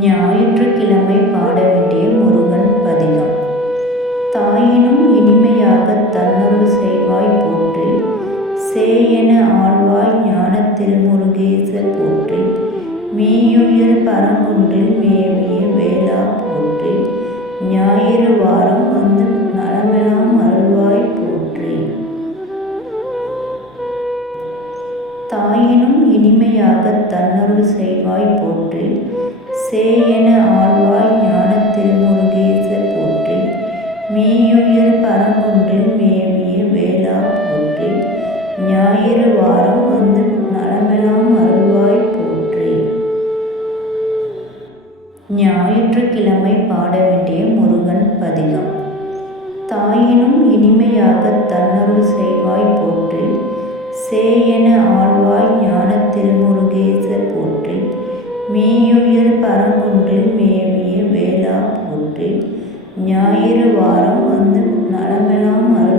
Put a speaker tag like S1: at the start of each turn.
S1: ஞாயிற்றுக்கிழமை பாட வேண்டிய முருகன் பதிகம். தாயினும் இனிமையாகத் தன்னருள் செய்வாய் போற்றி சேயன ஆழ்வாய் ஞானத்தில் முருகேச போற்றி மீயுயிர் பரங்குன்றில் மேவிய வேளா போற்றி ஞாயிறு வாரம் வந்து நலமெல்லாம் அருள்வாய் போற்றி. தாயினும் இனிமையாகத் தன்னருள் செய்வாய் போற்றி சேயன ஆழ்வாய் ஞானத் திருமுருகேச போற்றி மீயுயிர் பரங்குன்றில் மேவிய வேளா போற்றி ஞாயிறு வாரம் வந்து நலமெல்லாம் அருள்வாய் போற்றி. ஞாயிற்றுக்கிழமை பாட வேண்டிய முருகன் பதிகம். தாயினும் இனிமையாகத் தன்னருள் செய்வாய் போற்றி சேயன ஆழ்வாய் ஞான முருகேச மேயுயர் பரங்குன்றில் மேவிய வேளா போற்றி ஞாயிறு வாரம் வந்து நலமெலாம் மறு